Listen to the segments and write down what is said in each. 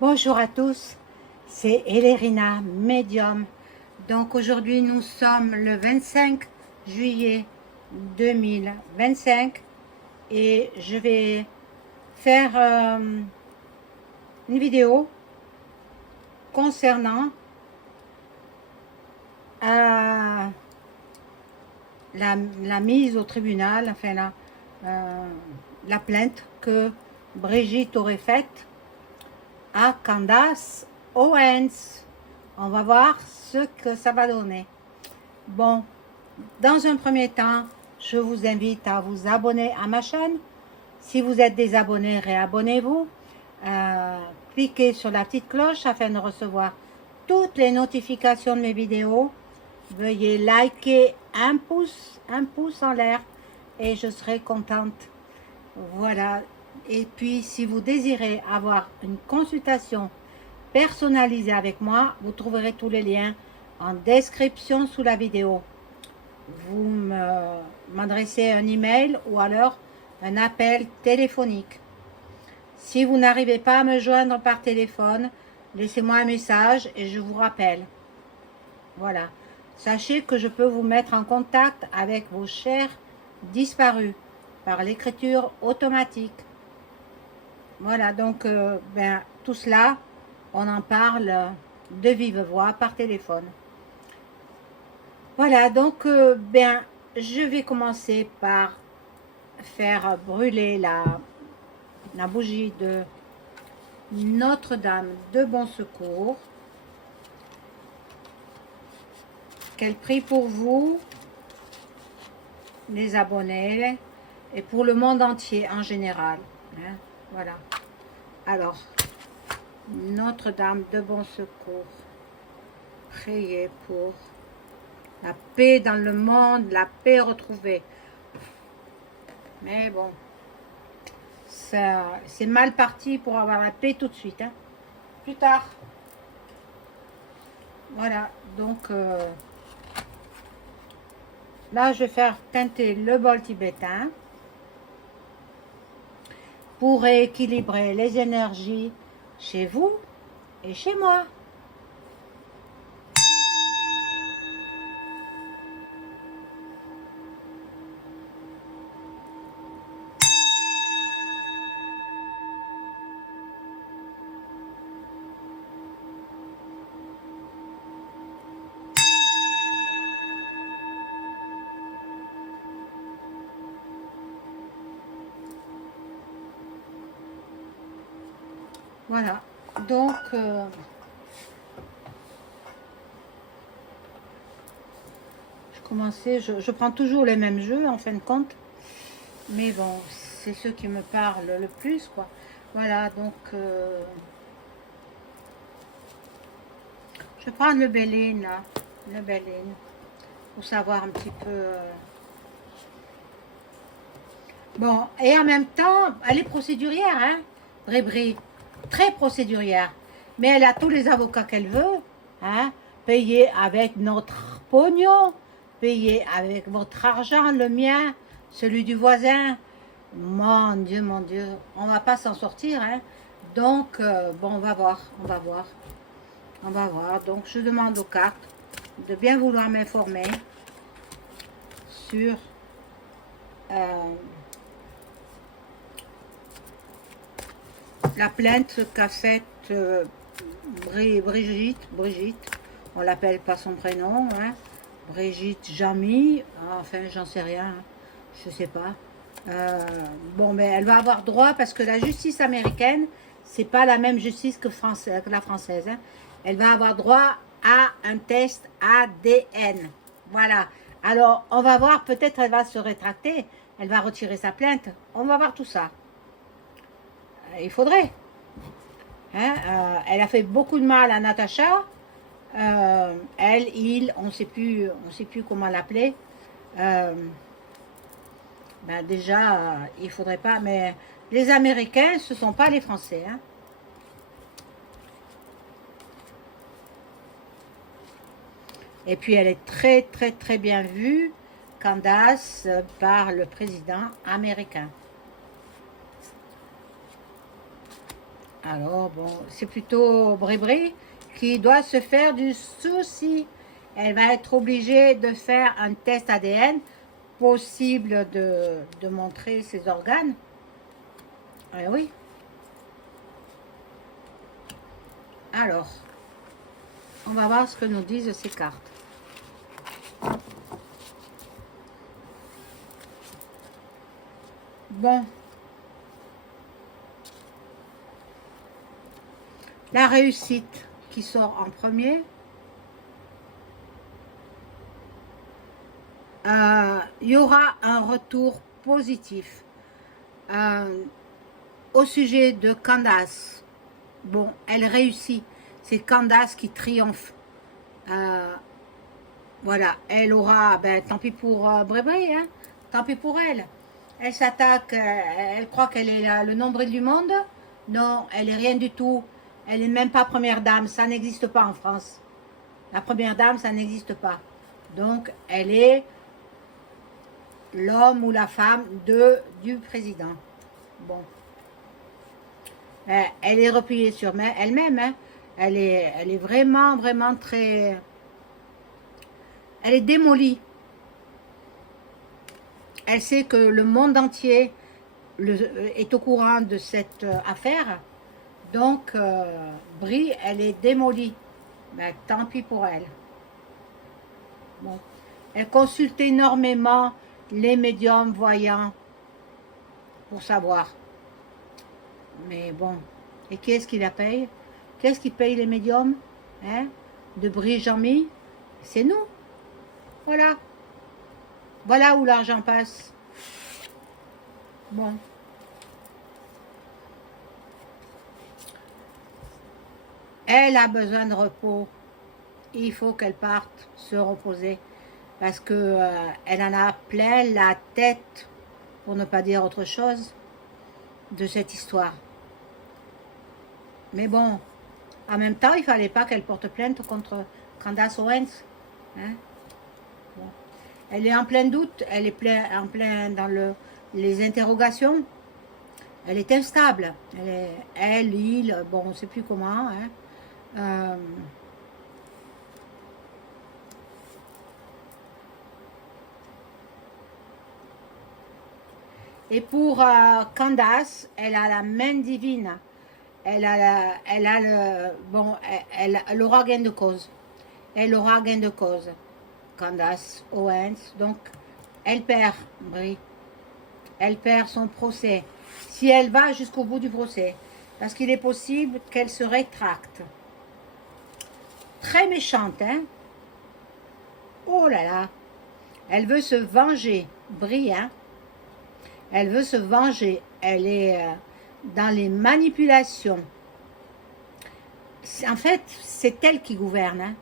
Bonjour à tous, c'est Elérina, médium. Donc aujourd'hui nous sommes le 25 juillet 2025 et je vais faire une vidéo concernant la mise au tribunal, enfin la plainte que Brigitte aurait faite à Candace Owens. On va voir ce que ça va donner. Bon, dans un premier temps, je vous invite à vous abonner à ma chaîne. Si vous êtes désabonné, réabonnez-vous. Cliquez sur la petite cloche afin de recevoir toutes les notifications de mes vidéos. Veuillez liker un pouce en l'air et je serai contente. Voilà. Et puis, si vous désirez avoir une consultation personnalisée avec moi, vous trouverez tous les liens en description sous la vidéo. Vous m'adressez un email ou alors un appel téléphonique. Si vous n'arrivez pas à me joindre par téléphone, laissez-moi un message et je vous rappelle. Voilà. Sachez que je peux vous mettre en contact avec vos chers disparus par l'écriture automatique. Voilà, donc tout cela, on en parle de vive voix par téléphone. Voilà, donc je vais commencer par faire brûler la bougie de Notre-Dame de Bon Secours. Qu'elle prie pour vous, les abonnés, et pour le monde entier en général. Hein, voilà. Alors, Notre-Dame de Bon Secours, priez pour la paix dans le monde, la paix retrouvée. Mais bon, c'est mal parti pour avoir la paix tout de suite. Hein. Plus tard. Voilà, donc là je vais faire teinter le bol tibétain pour rééquilibrer les énergies chez vous et chez moi. Voilà, donc je prends toujours les mêmes jeux en fin de compte, mais bon, c'est ceux qui me parlent le plus, quoi. Voilà, donc je vais prendre le Béline, là, le Béline, pour savoir un petit peu. Bon, et en même temps, elle est procédurière, hein, Brébry, très procédurière, mais elle a tous les avocats qu'elle veut, hein, payés avec notre pognon, payés avec votre argent, le mien, celui du voisin. Mon Dieu, on va pas s'en sortir, hein. Donc, bon, on va voir. Donc, je demande aux cartes de bien vouloir m'informer sur la plainte qu'a faite Brigitte, on l'appelle pas son prénom, hein, Brigitte Jamy, enfin j'en sais rien, hein, je sais pas. Bon, mais elle va avoir droit parce que la justice américaine, c'est pas la même justice que la française. Hein. Elle va avoir droit à un test ADN. Voilà. Alors, on va voir, peut-être elle va se rétracter, elle va retirer sa plainte. On va voir tout ça. Il faudrait. Hein, elle a fait beaucoup de mal à Natacha. On ne sait plus comment l'appeler. Déjà, il faudrait pas, mais les Américains, ce ne sont pas les Français. Hein. Et puis, elle est très, très, très bien vue, Candace, par le président américain. Alors, bon, c'est plutôt Brébri qui doit se faire du souci. Elle va être obligée de faire un test ADN, possible de montrer ses organes. Eh oui. Alors, on va voir ce que nous disent ces cartes. Bon. La réussite qui sort en premier. Il y aura un retour positif au sujet de Candace. Bon, elle réussit. C'est Candace qui triomphe. Voilà, elle aura, ben, tant pis pour Brébé, hein, tant pis pour elle. Elle s'attaque, elle croit qu'elle est le nombril du monde. Non, elle est rien du tout. Elle n'est même pas première dame, ça n'existe pas en France. La première dame, ça n'existe pas. Donc, elle est l'homme ou la femme du président. Bon. Elle est repliée sur elle-même. Hein. Elle est vraiment, vraiment très... Elle est démolie. Elle sait que le monde entier est au courant de cette affaire. Donc, Brie, elle est démolie. Ben, tant pis pour elle. Bon. Elle consulte énormément les médiums voyants pour savoir. Mais bon. Et qui est-ce qui la paye? Qui est-ce qui paye les médiums, hein? De Brie Jean-Mi? C'est nous. Voilà. Voilà où l'argent passe. Bon. Elle a besoin de repos. Il faut qu'elle parte se reposer. Parce que elle en a plein la tête, pour ne pas dire autre chose, de cette histoire. Mais bon, en même temps, il ne fallait pas qu'elle porte plainte contre Candace Owens. Hein? Bon. Elle est en plein doute, elle est en plein dans les interrogations. Elle est instable. Il, bon, on ne sait plus comment. Hein. Et pour Candace, elle a la main divine. Elle aura gain de cause. Elle aura gain de cause. Candace Owens. Donc, elle perd, Brie. Elle perd son procès. Si elle va jusqu'au bout du procès. Parce qu'il est possible qu'elle se rétracte. Très méchante, hein? Oh là là. Elle veut se venger. Brie, hein? Elle veut se venger. Elle est dans les manipulations. En fait, c'est elle qui gouverne.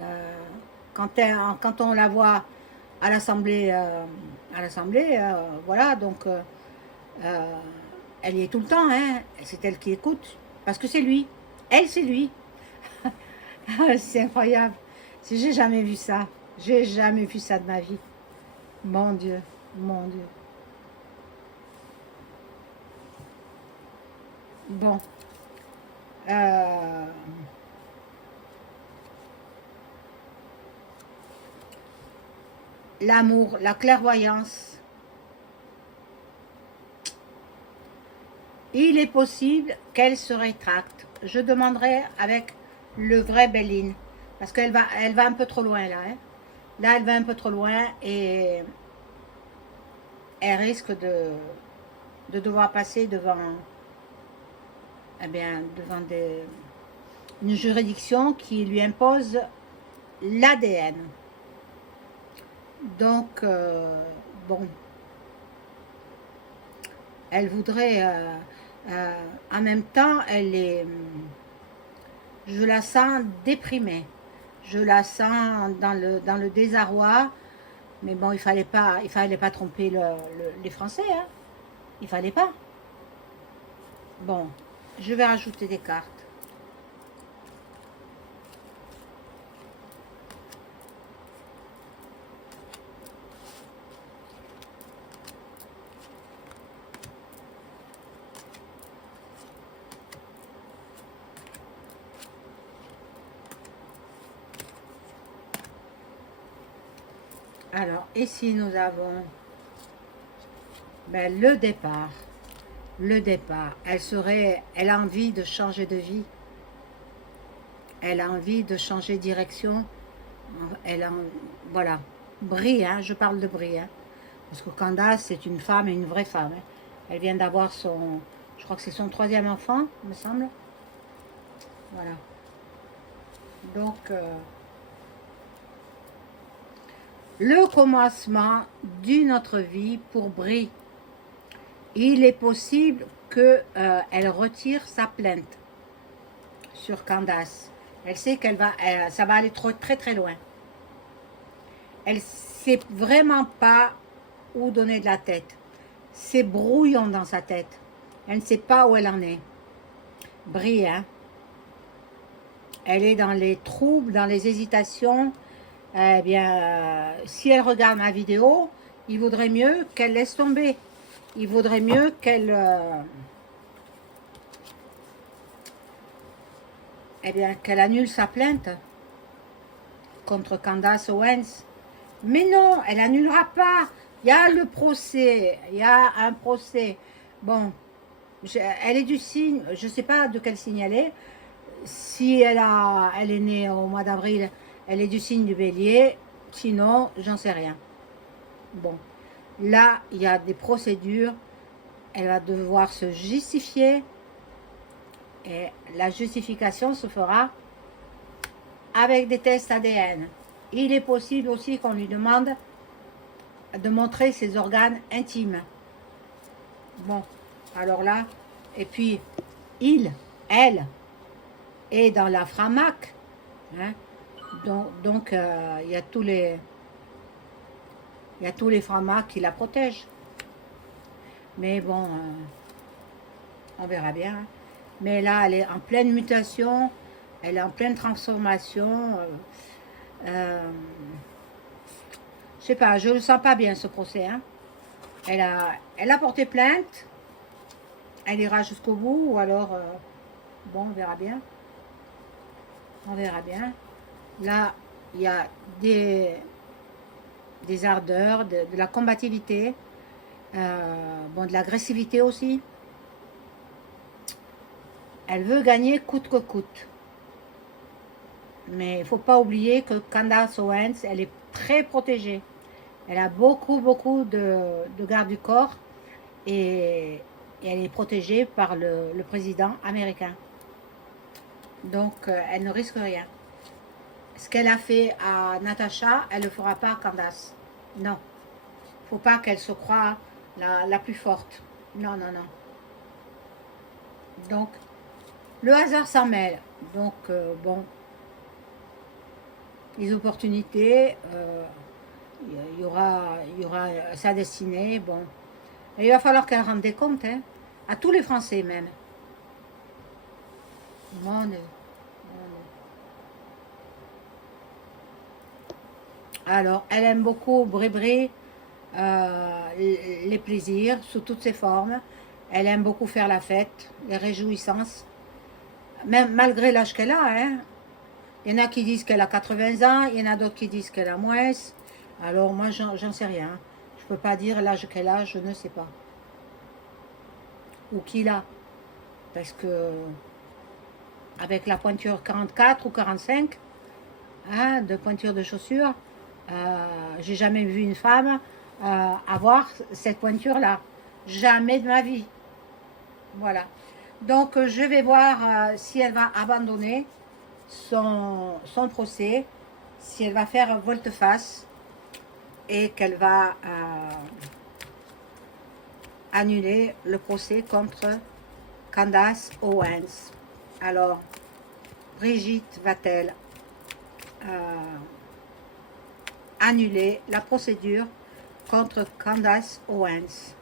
Hein. Quand on la voit à l'Assemblée, voilà, donc elle y est tout le temps. Hein. C'est elle qui écoute. Parce que c'est lui. Elle, c'est lui. C'est incroyable. J'ai jamais vu ça. J'ai jamais vu ça de ma vie. Mon Dieu. Mon Dieu. Bon. L'amour, la clairvoyance. Il est possible qu'elle se rétracte. Je demanderai avec le vrai Béline. Parce qu'elle va, elle va un peu trop loin là. Hein. Là, elle va un peu trop loin et elle risque de devoir passer devant, eh bien, devant une juridiction qui lui impose l'ADN. Donc, bon, elle voudrait, en même temps, elle est, je la sens déprimée, je la sens dans le désarroi, mais bon, il fallait pas tromper les Français, hein, il fallait pas. Bon, je vais rajouter des cartes. Alors, ici, nous avons ben, le départ. Le départ. Elle a envie de changer de vie. Elle a envie de changer de direction. Elle a, voilà. Brie, hein, je parle de Brie. Hein, parce que Candace, c'est une femme et une vraie femme. Hein. Elle vient d'avoir je crois que c'est son 3e enfant, me semble. Voilà. Donc, le commencement d'une autre vie pour Brie. Il est possible qu'elle retire sa plainte sur Candace. Elle sait ça va aller très très loin. Elle ne sait vraiment pas où donner de la tête. C'est brouillon dans sa tête. Elle ne sait pas où elle en est. Brie, hein? Elle est dans les troubles, dans les hésitations. Eh bien, si elle regarde ma vidéo, il vaudrait mieux qu'elle laisse tomber. Il vaudrait mieux qu'elle annule sa plainte contre Candace Owens. Mais non, elle annulera pas. Il y a le procès. Il y a un procès. Bon, elle est du signe, je ne sais pas de quel signe elle est. Si elle est née au mois d'avril, elle est du signe du Bélier. Sinon, j'en sais rien. Bon, là, il y a des procédures. Elle va devoir se justifier. Et la justification se fera avec des tests ADN. Il est possible aussi qu'on lui demande de montrer ses organes intimes. Bon, alors là, et puis, elle, est dans la Framac. Hein, donc il y a tous les Framac qui la protègent. Mais bon, on verra bien. Hein. Mais là, elle est en pleine mutation, elle est en pleine transformation. Je sais pas, je le sens pas bien ce procès. Hein. Elle a porté plainte. Elle ira jusqu'au bout ou alors, bon, on verra bien. On verra bien. Là, il y a des ardeurs, de la combativité, bon, de l'agressivité aussi. Elle veut gagner coûte que coûte. Mais il ne faut pas oublier que Candace Owens, elle est très protégée. Elle a beaucoup de gardes du corps et elle est protégée par le président américain. Donc, elle ne risque rien. Ce qu'elle a fait à Natasha, elle ne le fera pas à Candace. Non. Il ne faut pas qu'elle se croie la plus forte. Non, non, non. Donc, le hasard s'en mêle. Donc, bon, les opportunités, il y aura sa destinée. Bon, et il va falloir qu'elle rende des comptes, hein, à tous les Français même. Mon Dieu. Alors, elle aime beaucoup Brébré, les plaisirs sous toutes ses formes. Elle aime beaucoup faire la fête, les réjouissances. Même malgré l'âge qu'elle a, hein. Il y en a qui disent qu'elle a 80 ans, il y en a d'autres qui disent qu'elle a moins. Alors moi, j'en sais rien. Je ne peux pas dire l'âge qu'elle a, je ne sais pas. Ou qu'il a. Parce que avec la pointure 44 ou 45, hein, de pointure de chaussures, j'ai jamais vu une femme avoir cette pointure-là. Jamais de ma vie. Voilà. Donc, je vais voir si elle va abandonner son procès, si elle va faire volte-face et qu'elle va annuler le procès contre Candace Owens. Alors, Brigitte va-t-elle annuler la procédure contre Candace Owens?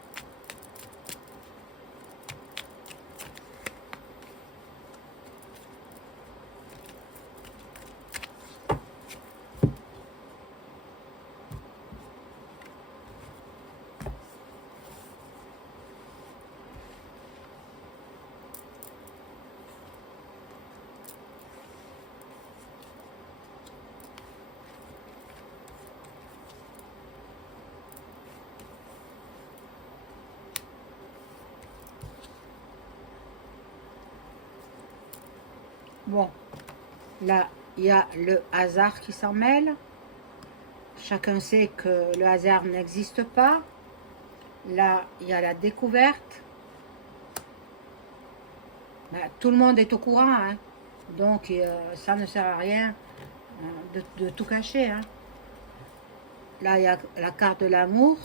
Bon, là, il y a le hasard qui s'en mêle. Chacun sait que le hasard n'existe pas. Là, il y a la découverte. Ben, tout le monde est au courant, hein. Donc ça ne sert à rien de tout cacher. Hein. Là, il y a la carte de l'amour,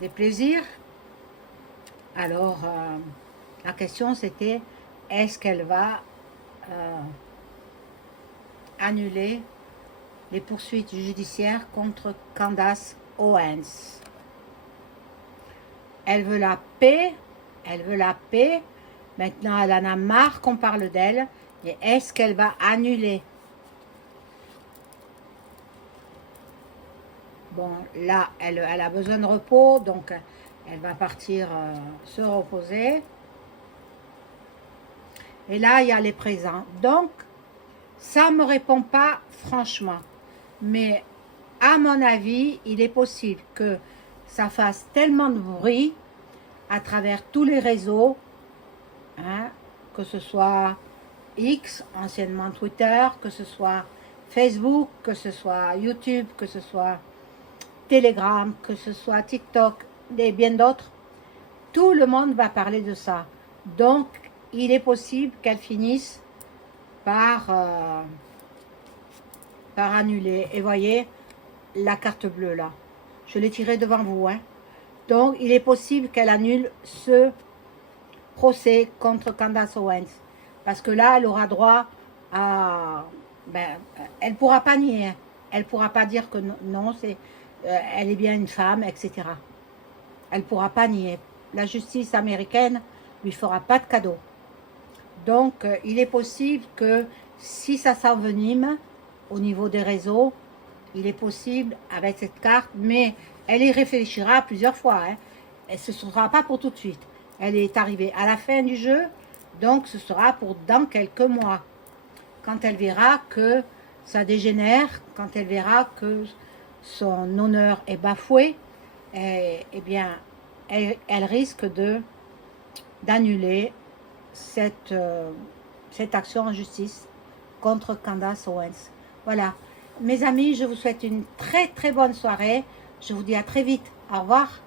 des plaisirs. Alors, la question c'était, est-ce qu'elle va annuler les poursuites judiciaires contre Candace Owens? Elle veut la paix, elle veut la paix. Maintenant, elle en a marre qu'on parle d'elle. Mais est-ce qu'elle va annuler? Bon, là, elle a besoin de repos, donc elle va partir se reposer. Et là, il y a les présents. Donc, ça ne me répond pas franchement. Mais à mon avis, il est possible que ça fasse tellement de bruit à travers tous les réseaux, hein, que ce soit X, anciennement Twitter, que ce soit Facebook, que ce soit YouTube, que ce soit Telegram, que ce soit TikTok et bien d'autres, tout le monde va parler de ça. Donc, il est possible qu'elle finisse par annuler. Et voyez, la carte bleue là, je l'ai tirée devant vous. Hein. Donc, il est possible qu'elle annule ce procès contre Candace Owens. Parce que là, elle aura droit à... Ben, elle ne pourra pas nier. Hein. Elle ne pourra pas dire que non, elle est bien une femme, etc. Elle ne pourra pas nier. La justice américaine lui fera pas de cadeau. Donc, il est possible que si ça s'envenime au niveau des réseaux, il est possible avec cette carte, mais elle y réfléchira plusieurs fois. Hein. Et ce ne sera pas pour tout de suite. Elle est arrivée à la fin du jeu, donc ce sera pour dans quelques mois. Quand elle verra que ça dégénère, quand elle verra que son honneur est bafoué, eh bien, elle risque d'annuler cette action en justice contre Candace Owens. Voilà. Mes amis, je vous souhaite une très très bonne soirée. Je vous dis à très vite. Au revoir.